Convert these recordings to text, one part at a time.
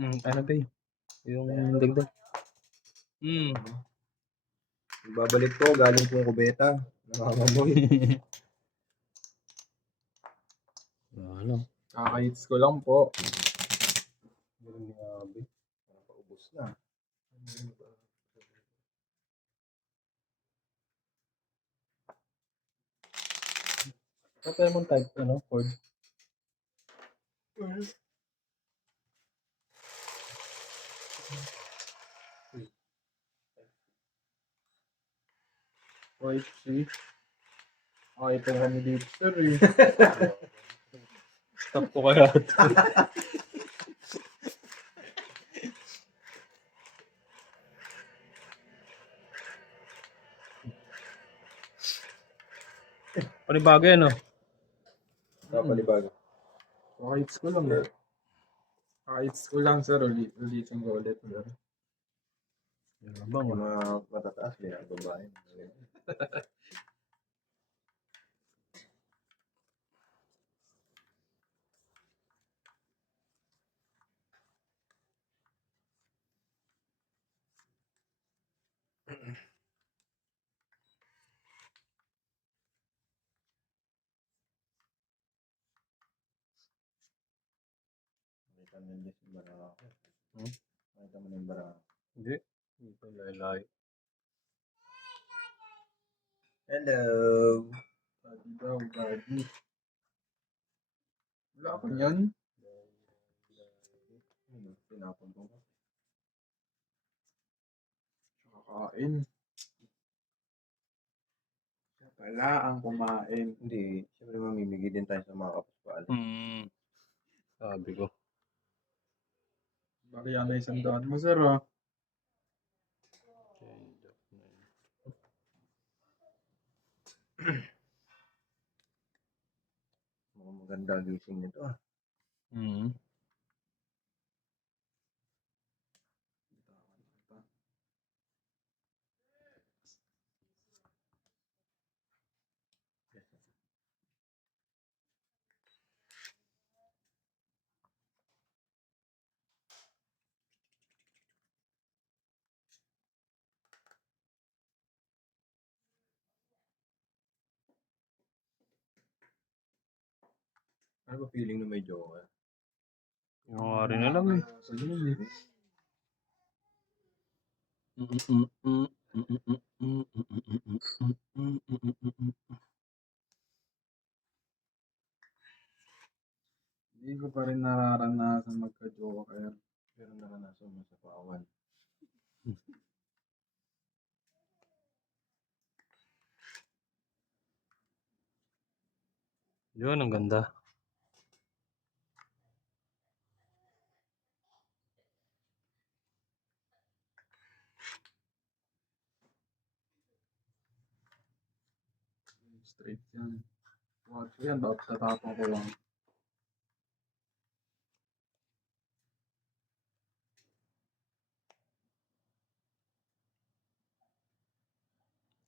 Ano ba eh? Yung dagdag. Babalik po, galing pong kubeta. Nakakamoy. Ano? Kaka-hits ko lang po. Grabe. Paubos na. Pero mong type, chord. White sea. Okay, ito kami dito, sir eh. Stop ko kaya ito. Panibago yan, no? Kapalibago. Kaka-hits ko lang eh. Kaka-hits ko lang, sir. Ulitin ko ulit, sir. Bang, Yung mga matataas, may babae. Makita mo yung barako. Makita mo yung barako. Hindi. Hindi pa laylay. Hello. Daddy daw, daddy. Wala ako yan. Pinapon ko. Kakain. Siya pala ang kumain. Hindi, siyempre mamimigay din tayo sa mga kapuspaal. Sabi ko. Baka yan na isang daan mo, sir ah. Mga maganda gising nito ah. Ano ba feeling na may joker? Yung nga rin alam eh. Sa yun eh. Hindi ko pa rin nararanasan magka-joker. Pero naranasan mo sa paawan. Yun, ang ganda. Straight yan. Watch ko yan, tatapang ko lang.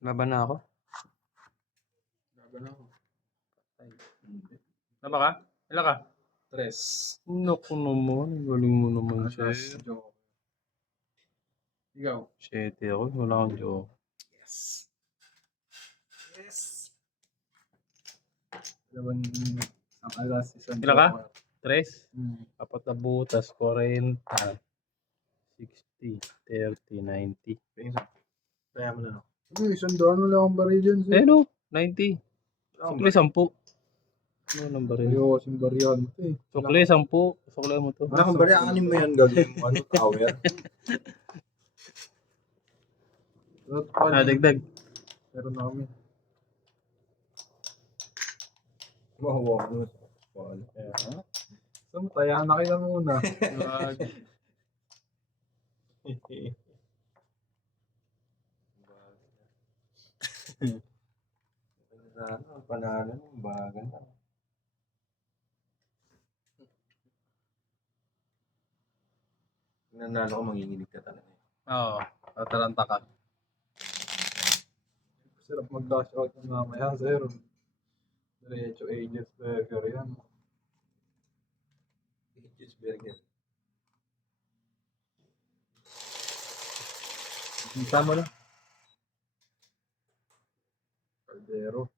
Laban na ako. Laban ako. Laba ka? Ilan ka? Tres. Naku naman. Galing mo naman, sir. Last joker. Ikaw? 7 ako. Wala akong joke. Yes. Yes. Laban ang alas isang Ilan ka? joker. 3. Apat na butas. 40. 60. 30. 90. Kaya mo na no? Ano, isang daan wala akong baril dyan, sir. Eh no, 90. Sukli 10. Ano nang baril? Ayaw kasing variante eh. Sukli 10. Sukli mo to. Wala kang bali, anin mo yan gagawin mo. Ano, tower? Dagdag. Pero na kami. Mahuwa ko na sa kapuspaal. So, tayahan na kayo muna. Ang panalo ng bagal na. Nanalo ko, manginginig ka talaga. Oo. Atalanta ka. Sarap mag-dash out ng mamaya, sir. Diretso Angel's Burger yan. Cheeseburger. Tama na. Caldero.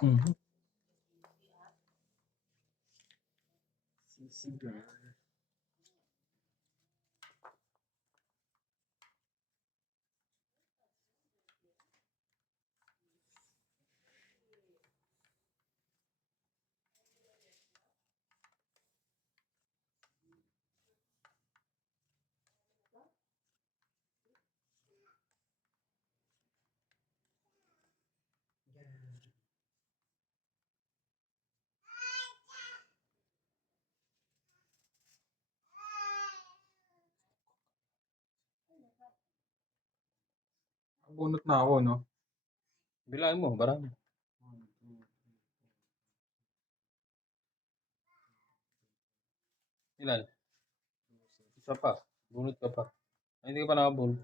Mhm. Sisigar. Bunot na ako, no? Bilangin mo, marami. Ilan? Isa pa. Bunot ka pa. Ay, hindi ka pa nakabunot.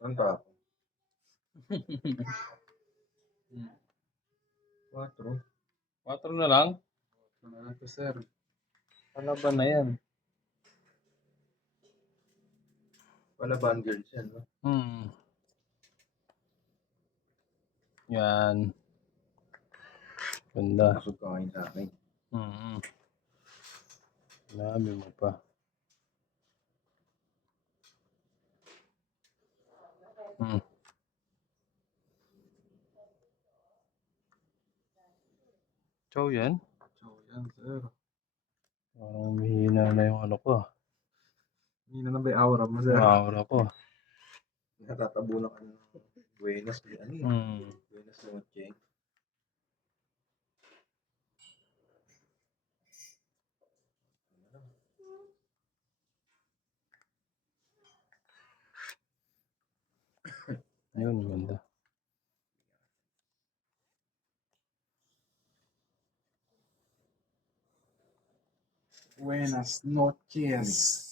Ang tapo. 4. 4 na lang? Ano na to, sir? Palaban na yan. Palaban girls yan, no? Yan. Ganda. Busog ka ngayon sa akin. Dami mo pa. Chow yan? So, yan, sir. Parang mahina na yung ano ko. Hindi na ba yung aura mo, sir? Aura ko. Natatabunan ka ng Buenas. Ano yun? Buenas noche. Ayun, ganda. Buenas noches.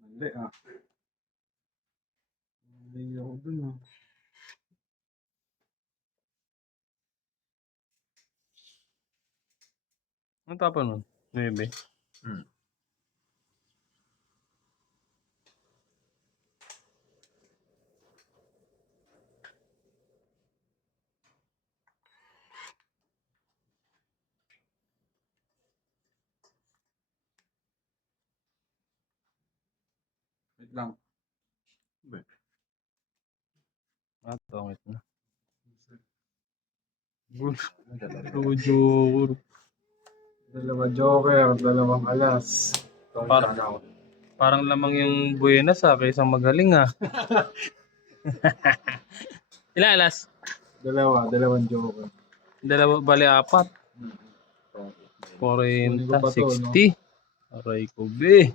Mali, ah. Mali ako dun, ah. Ano tapon nun? Bebe. Wait lang. Tongit na. Dalawa. Dalawa joker, dalawang alas. Parang lamang yung Buenas kaysa magaling Ilan alas? Dalawang joker. Dalawa, bali 4. 40, 60. Aray ko, be.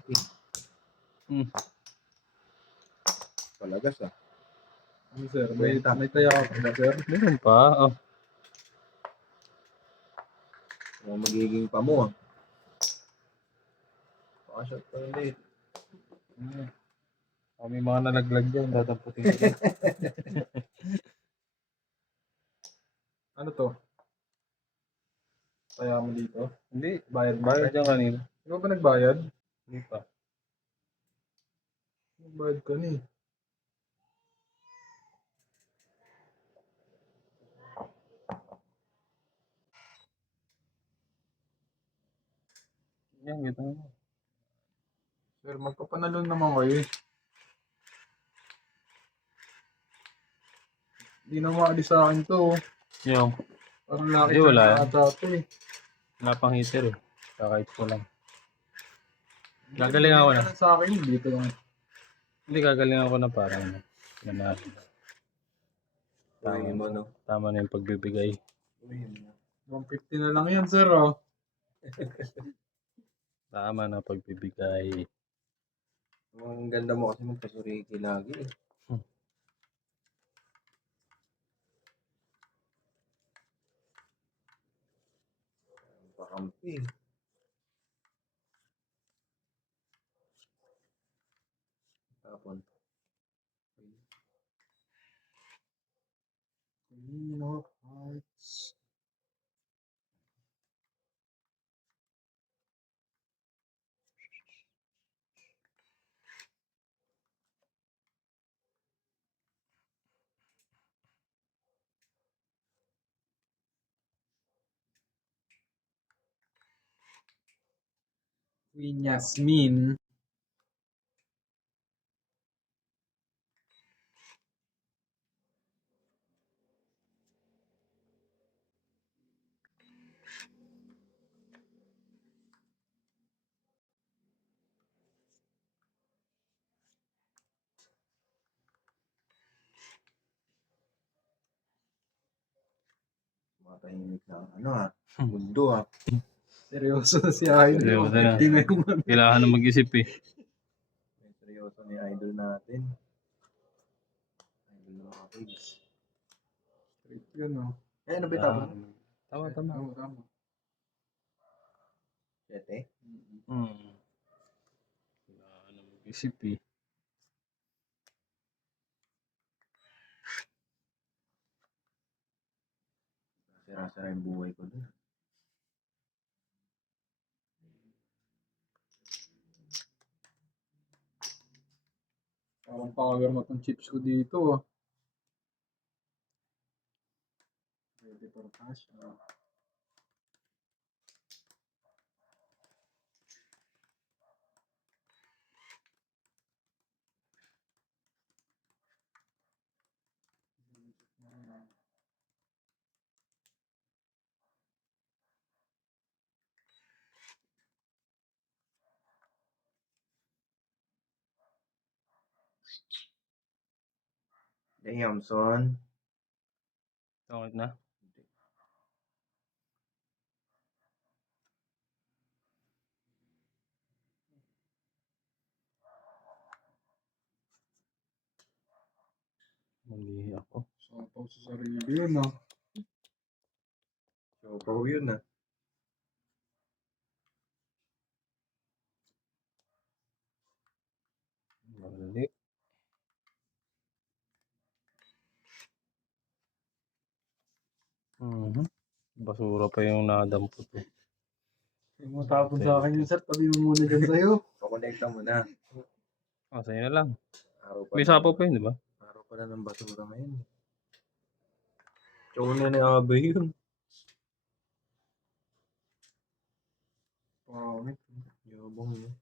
Palagas, ah. Ano, sir? May taya ako ba, sir? Meron pa. Oh. Mga magiging pamo, ah. Pakashot pa ulit. May mga nalaglag dyan. Dadamputin ko. Ano to? Taya mo dito? Hindi. Bayad mo? Bayad dyan kanina. Di ba nagbayad? Hindi pa. Nagbayad ka ni. Yan, gito mo. Sir, magpapanalo naman kayo. Hindi na maalis sa akin to. Yung. Parang laki Hindi, wala yan. ata to eh. Wala pang heater eh. Kakait ko lang. Gagaling ako na. Sa akin, dito lang. Hindi, gagaling ako na parang ano. Nanalo. Uy, mo, no? Tama na yung pagbibigay. Uy, 150 na lang yan, sir, oh. Tama na pagbibigay. ang ganda mo kasi magpasuriki lagi eh. Pakampi. Tapon. Queen of Hearts. Queen Yasmin. Matahimik na ano ah. Mundo ah. Seryoso na si Idol. Seryoso na. 150 na yung ano. Kailangan na mag-isip eh. Seryoso ni idol natin. Idol ng mga kids. Straight yun, oh. Eh, ano ba tapos? Tama, tama. Tama, tama. 7? Kailangan na mag-isip eh. Sira-sira yung buhay ko dun. Parang power mo tong chips ko dito, oh. Ready for cash, oh. Damn, son. Okay na? Mali ako. Sapaw sa sarili yun, oh. So, paho yun ah. Mali. Basura pa yung nadampot eh. Yung matapon sa akin yun, sir. Pati mo muna dyan sa'yo. Pakonekta mo na. Sa'yo na lang. Araw pa May na. sapaw pa yun, di ba? Araw pa na ng basura ngayon. Tsaka na ni Abe yun. Pangit. Yabang yun.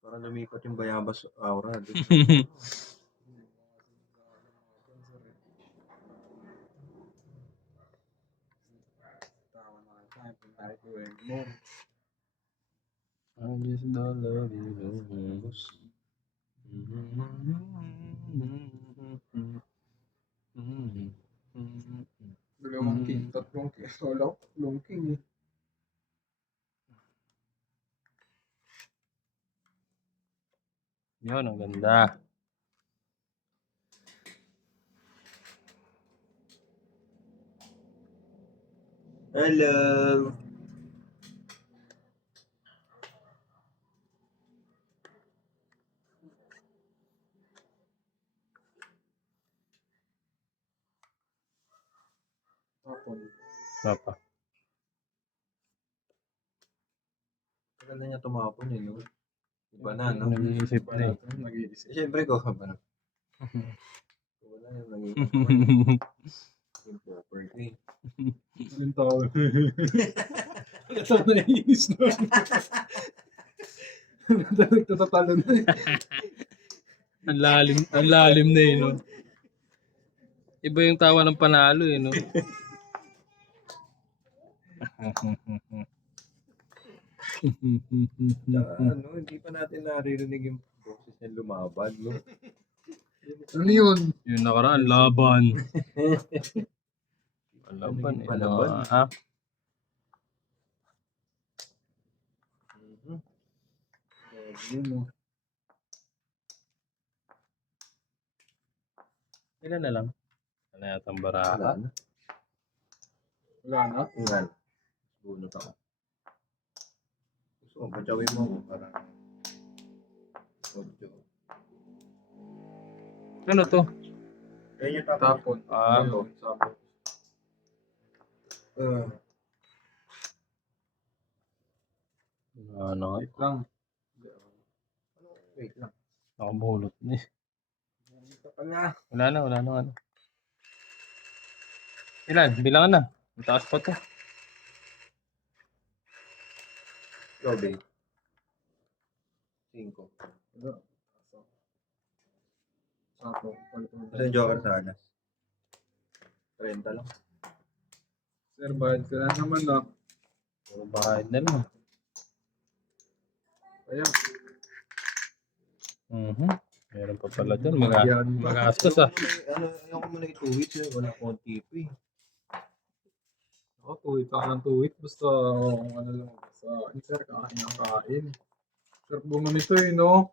Para lumipat yung bayabas aura. Dun. Tawa na tayo. Pinari ko eh. More. I just don't love you. Dalawang king. Tatlong king. Wala ko. Tatlong king eh. Yun, ang ganda. Hello! Tapon. Papa. Maganda niya tumapon eh, no? Iba na, no? Nag-iisip na eh. Nag-iisip. Siyempre ko ka ba, no? Wala yung nag-iisip. Yung property. Anong tawag? Nasa naiinis na. Nagtatatalo na eh. Ang lalim na eh, no? Iba yung tawa ng panalo eh, no? Tsaka hindi pa natin naririnig yung boses niya lumaban, no? Ano yun? Yung nakaraan, laban. Laban Naging eh. palaban. Ah, Mhm. Yun, no? ilan na lang? Ano yatang Wala baraha? na. Wala na? Ingal. Bunot ako. Gusto ko, batyawin mo ako para audio. Ano to? Kaya yung tapon. Tapon. Ah. Ayun, tapon. Ano nga? Wait lang. Wait lang. Nakabulot na eh. Ito pala. Wala na. Ano. Ilan? Bilangan na. Mataas pa to. Ikaw, babe. 5. Ano? Tapon. Kasi yung joker sa alas. 30 lang. Sir, bayad ka na naman na. Puro bahid na lang. Ayan. Meron pa pala dun. Magastos ah. Ayaw ko muna ituwit. Wala akong TV. Ako, tuwid ka ng tuwid. Basta kung ano lang. Basta, sir, kain ang kain. Sir, bumami ito eh, no?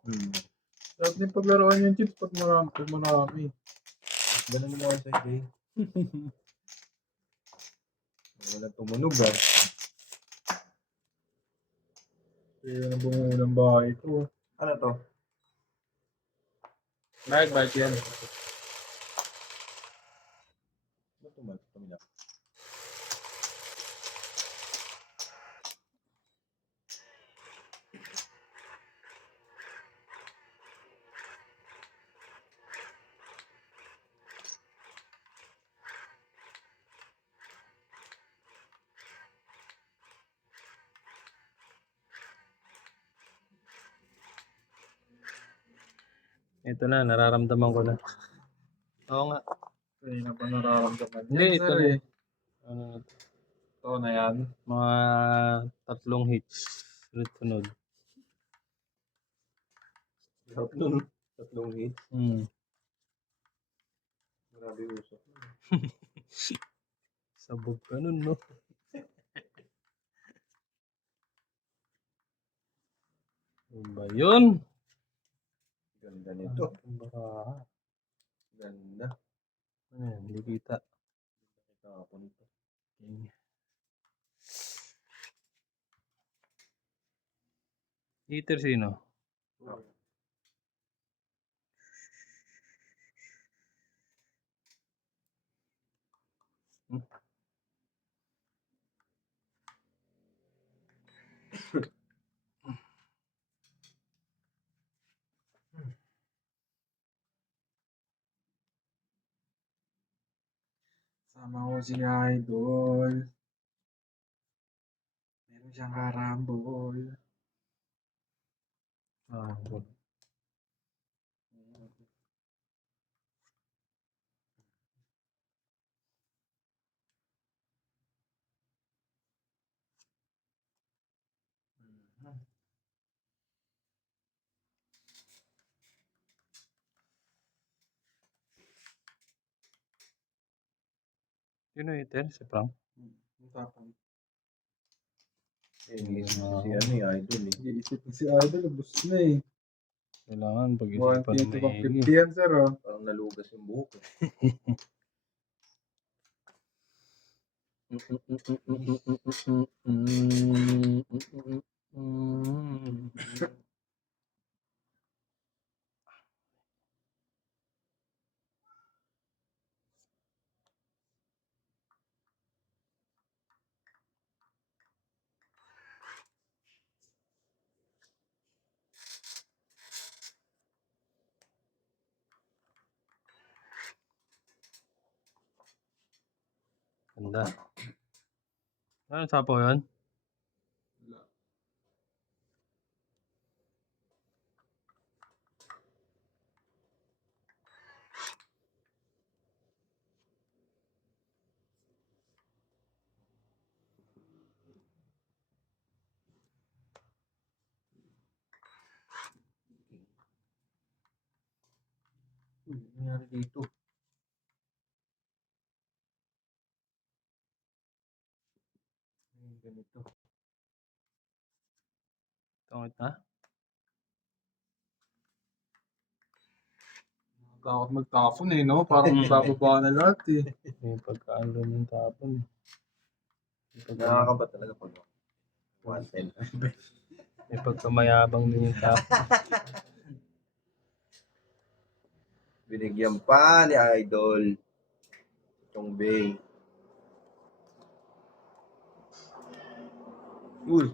Sarap din paglaruan yung chips pag marami. Ganun mo naman sa day. Wala tumunog ah. Kaya na bumuo ng bahay ko. Ano to? Bayad yan. Ba't tumila? Ito na, nararamdaman ko na. Oo nga. Kaya na pa nararamdaman. Hindi, Yan, ito sir, na. eh. Ano na to? Ito na yan. Mga 3 hits. Sunod. Tatlong hits. Grabe usok. Sabog ka nun, no? Ano ba yun? Ganda nito. Baraha. Ganda. Ano yan? Hindi kita. Tapon ito. Okay. Eater sino? Sama ko si Idol. Meron siyang karambol. Good. Sino eater? Si Frank? Tapon. Iisip si ano Idol eh. Iisip ko si Idol. Bus na eh. Kailangan pag-isipan ng 150 maigi. yan, sir, oh. Parang nalugas yung buhok eh. Ganda. Ano sapo yun? Ano nangyari dito? Ay, ganito. Tungit na? Takot magtapon eh, no? Parang bababa na lahat eh. May pagkaano ng tapon. Nakakaba talaga pag 110. May pagkamayabang din yung tapon. Binigyan pa ni Idol. Chong Bay. Uy,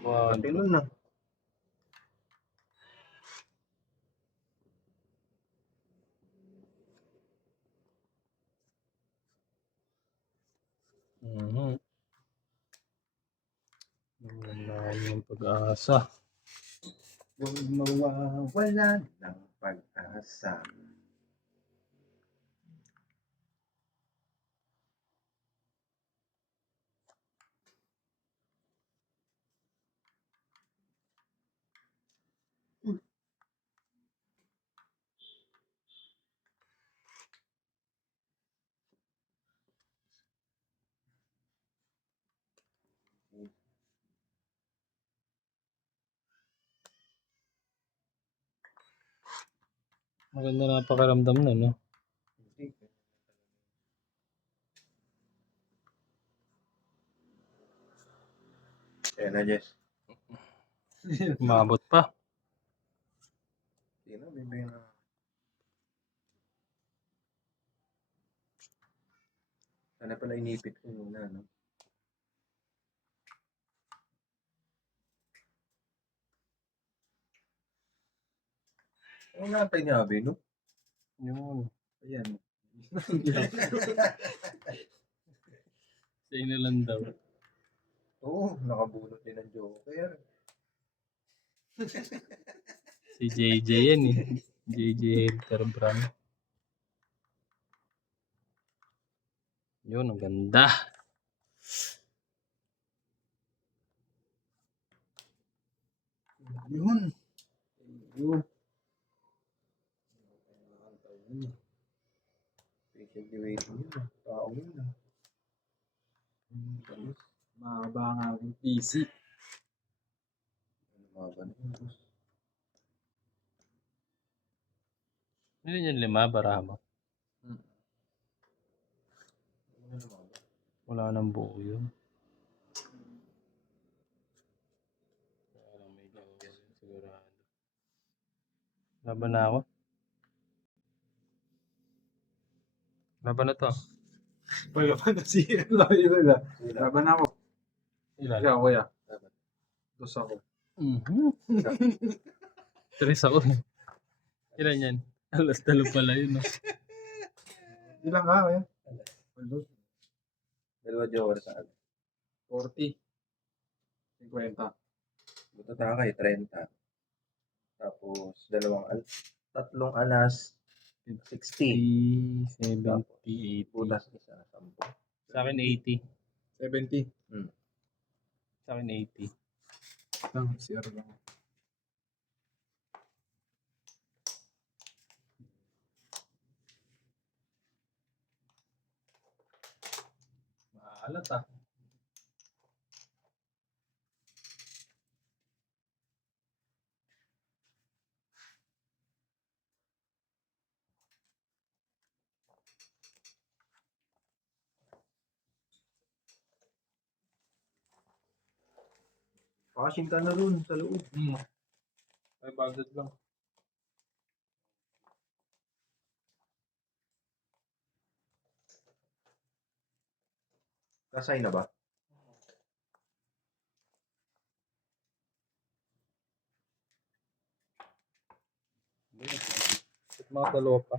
Wow. pati nun na. Mhm. Wala yung pag-asa. Huwag mawawala ng pag-asa. Maganda na pakiramdam na, no? Ayan na, Jess. Umabot pa. Sige na, bibigyan na. Sana pala inipit ko muna, no? Ano natay ni Abi, no? Yun. Ayan. Sa inyo lang daw. Oo, nakabunot din ng Joker. Si JJ yan eh. JJ Hilterbrand. Yun, ang ganda. Yun. Yun. Patiently waiting yun. Tao yun. Talos. Mahaba nga ang PC. Ano mga ba na yun? Hindi yan 5, Barama. Ano mga ba? Wala nang buo yun. Parang may gawin sigurado. Laban na ako. Laban na to. Paglaban na siya. Laban ako. Ilan? Ikaw, kuya. Dapat. 2 ako. Mhm. 3 ako. Ilan yan? Alas 2 pala yun. No? Ilan ka, kuya? Dalawa Joker sa akin. 40. 50. Buta tayo kay 30. Tapos, tatlong alas, 60. 70, 80. Butas isa, 10. Sa akin 80. 70. Sa akin 80. Lang, CR lang. Maalat ah. Pakasing ka na ron sa loob. Ay, budget lang. Kasay na ba? At mga 2 pa.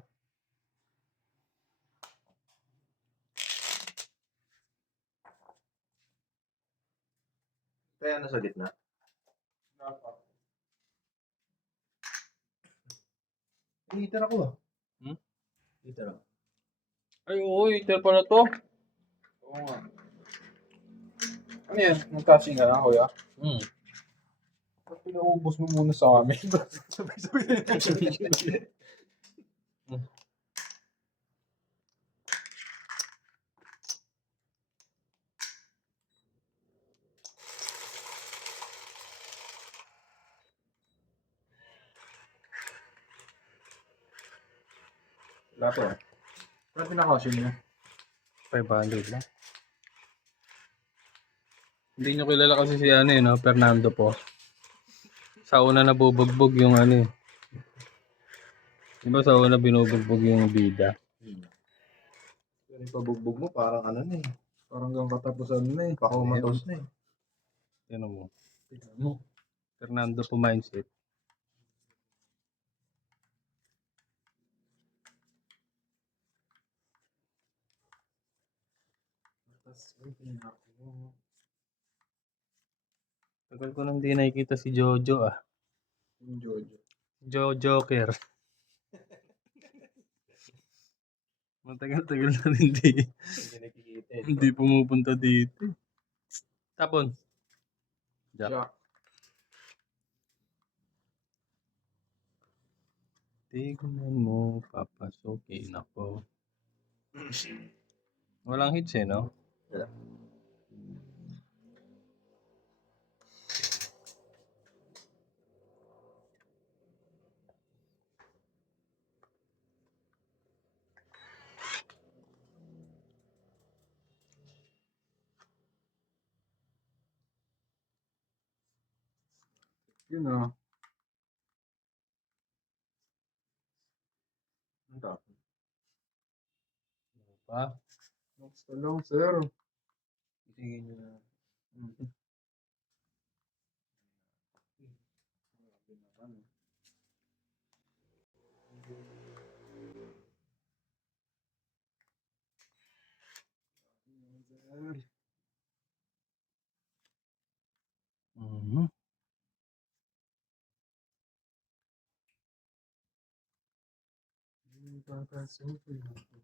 Kaya nasa gitna. Liter ako ah. Liter ako. Ay, oo, heater pala to. Oo nga. Ano yan? Nag-casting ka na, kuya? Ba't pinaubos mo muna sa amin? Sabay-sabay na Barato ah. Pero pinakasyon niya. 500 lang. Hindi nyo kilala kasi si ano no, Fernando po. Sa una nabubugbog yung ano eh. Diba sa una binubugbog yung bida? Pero yung pabugbog mo, parang ano na eh. Parang hanggang katapusan na eh. Pakumatos na eh. Yan mo. Tignan mo. Fernando po mindset. Tagal ko nang di nakikita si Jojo ah. Yung Jojo. Joker. Matagal-tagal na rin di. Hindi nakikita eh. Hindi pumupunta dito. Tapon. Jack. Jack. Tignan mo, papasukin ako. Walang hits eh, no? Wala. Yun ah. Ang tap. Pa? Next ka lang, sir. Sige nyo na. Mhm. Papasukin ako.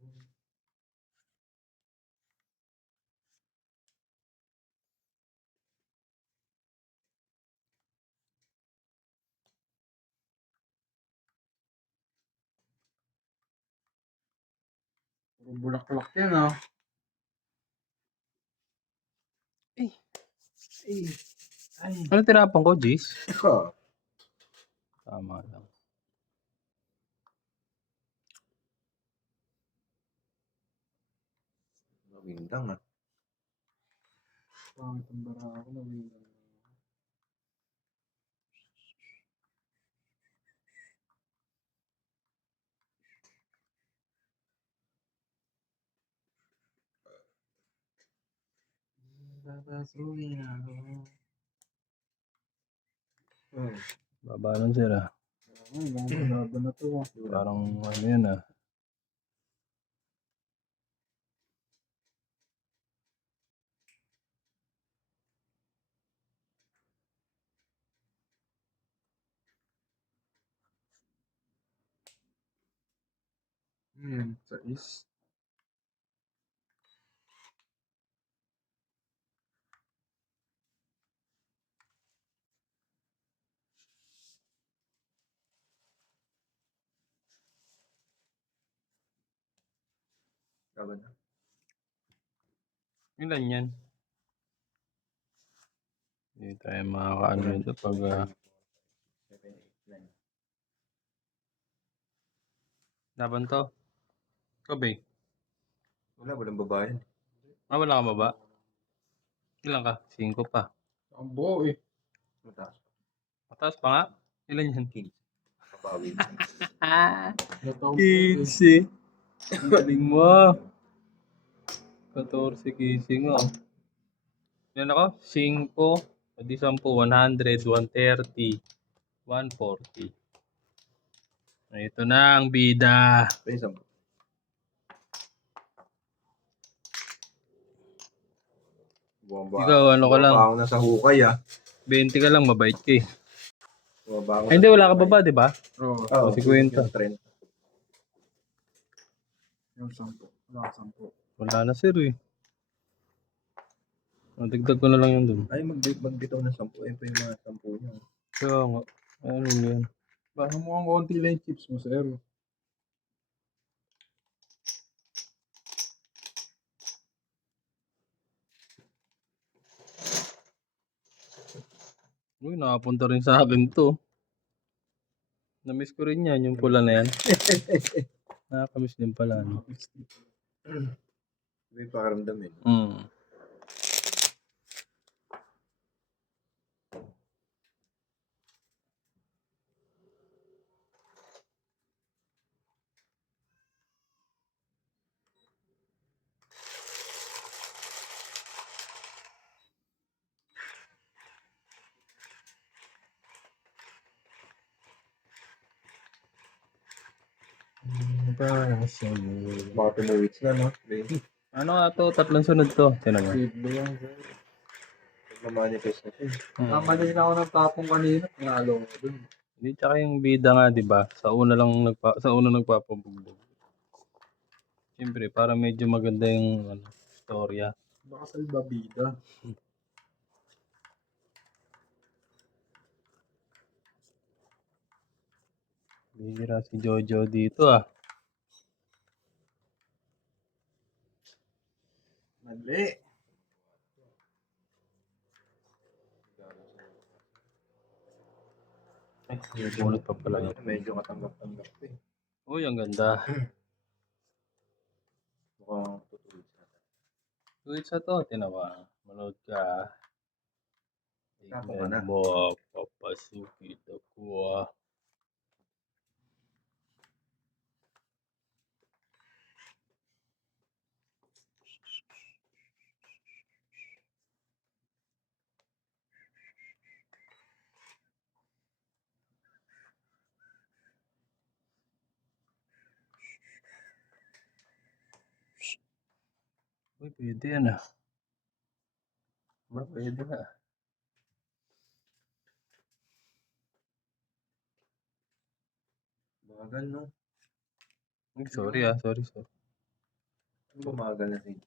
Puro bulaklak yan ah. Ano tinapon ko, Jis? Ikaw. Tama lang. Nawindang ah. Pangit ang bara ako na windan. Papasukin ako. Baba nun sir ah. Ay, mga kalaban na to ah. Parang ano yun ah. Sa is. Laban na. Ilan yan? Hindi tayo makakaano ito pag 7, 8, 9. laban to. Kobe. Walang babayan. Ah, wala ka baba? Ilan ka? 5 pa. Ang buo eh. Mataas. Mataas pa nga. Ilan yan? 15. Kabawi. Nataon po eh. 15. Ang galing mo. 14 kissing oh. Yan ako? 5. Pwede 10. 100, 130, 140. Ito na ang bida. Pwede 10. Ikaw, ano ka lang? Bumaba ako na sa hukay ah. 20 ka lang, mabait ka eh. Bumaba ako Ay, hindi, wala ka baba, di ba? Oo. Oo, 50. yung 30. Yung 10. Wala ka 10. Wala na sir eh. Dagdag ko na lang yun dun. Ay, magbitaw ng 10. Ayun pa yung mga 10 niya. Kaya nga. Ano yun? Baka mukhang konti lang yung chips mo, sir. Uy, nakapunta rin sa akin to. Na-miss ko rin yan, yung pula na yan. Nakakamiss din pala, no? May pakaramdam eh. Mm. Baka 2 weeks na, no? May Ano nga to? 3 sunod to. Tinan mo. Sidlo yan. nagmamanifest na siya. Tama din ako ng tapong kanina. Pinalo ko dun. Hindi, tsaka yung bida nga, di ba? Sa una nagpapabugbog. Siyempre, para medyo maganda yung ano, storya. Baka salbabida. Bihira si Jojo dito ah. Mali. Ay, may bunot pa pala yun. Medyo katanggap-tanggap eh. Uy, ang ganda. Mukhang 2 weeks na. Wait sa to, tinawa. Manood ka. Tapo ka na. Tignan mo, papasukit ako ah. Uy, pwede yan ah. Ba, pwede na. Bagal, no? Ay, sorry ah, sorry. Ano ba magal na rin?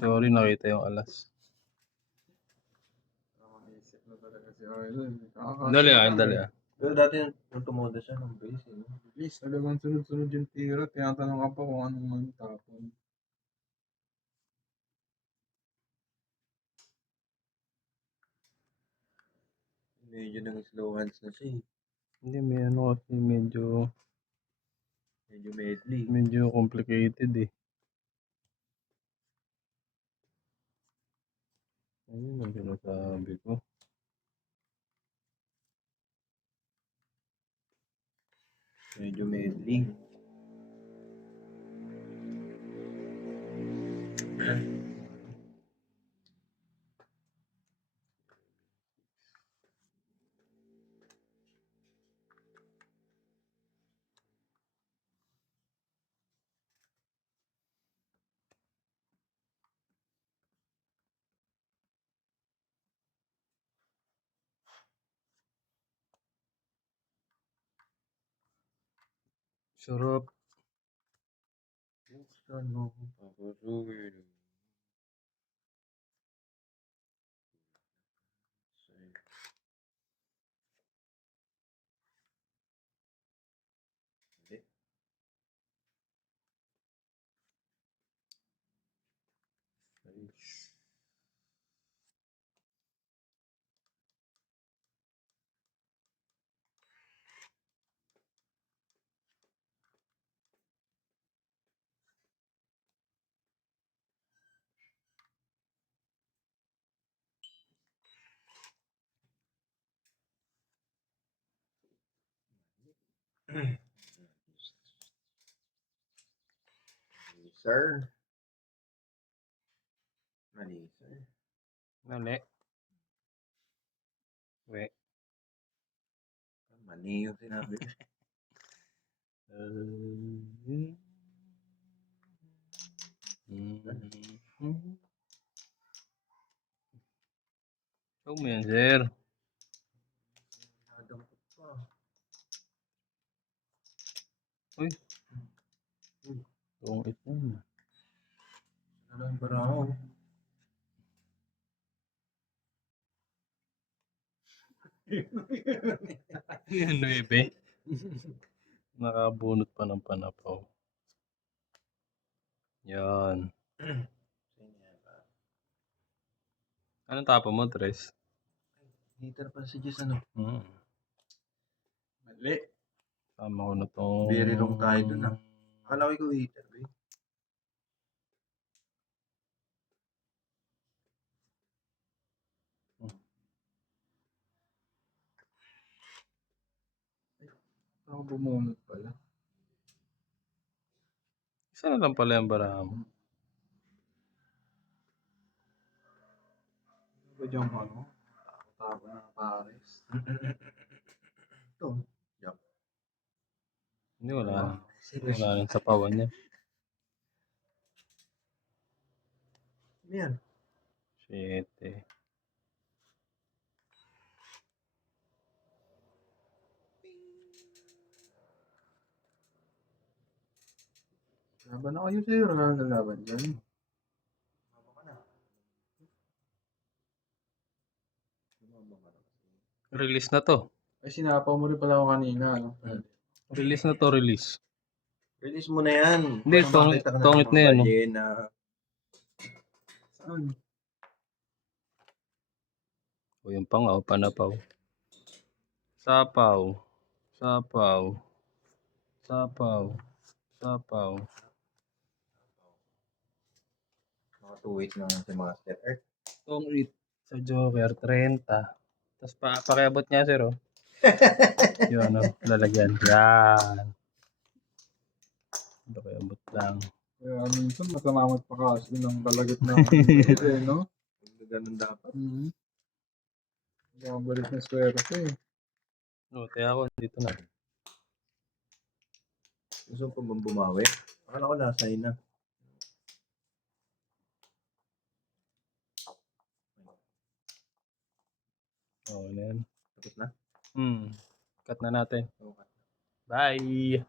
Sorry, nakita yung alas. Isip na talaga si Arlen. Dali ah. Pero dati nung tumoda siya ng base, eh, no? Please, talagang sunod-sunod yung tira. Tinatanong ka pa kung anong tapon. Medyo nang slow hands na siya eh. Hindi, may ano kasi Medyo medley. medyo complicated eh. Ayun ang sinasabi ko. Medyo medley. Sarap. Buksan mo, papasukin. Hindi. Sir. Mali, sir. Mali. We. Mali yung sinabi ko. Show mo yan, sir. Nadampot pa. Uy. Tungit na yun. Alam ba na ako? Yan, 9. Nakabunot pa ng panapaw. Yan. Anong tapo mo, Tres? Hater pa si Jess, ano? Mali. Tama ko na tong... Very wrong tayo dun, ah. Akala ko ikaw hater, eh. Ako bumunot pala. Isa na lang pala yung baraha mo. Ito yung ano? Tapo na pares. Ito. Hindi, wala na. Serious. Wala na sa pawan niya. Ano yan? Shit eh. Laban na kayo sa'yo. Wala na laban dyan. Mama ka na. Release na to. Ay, sinapaw mo rin pala ako kanina. Ano? Release na to, release. Release mo na yan. Hindi, Para makita ka tongit ng na mga yan, no? ballena. Saan? O yung pangaw, panapaw. Sapaw. Sapaw. Sapaw. Sapaw. Mga 2 weeks na si Master Earth. Tong it sa Joker, 30. Tapos pakiabot niya, sir, oh. Yun, no? Lalagyan. Yan. Pakiabot lang. Kaya minsan masamamat pa kasi ng kalagit na eh, no? Ganun dapat. Bumabalik na swerte eh. No, kaya ako dito na. Gusto mo pa bang bumawi? Akala ko nasa na. Oo, na yan. Tapos na? Cut na natin. Okay. Bye!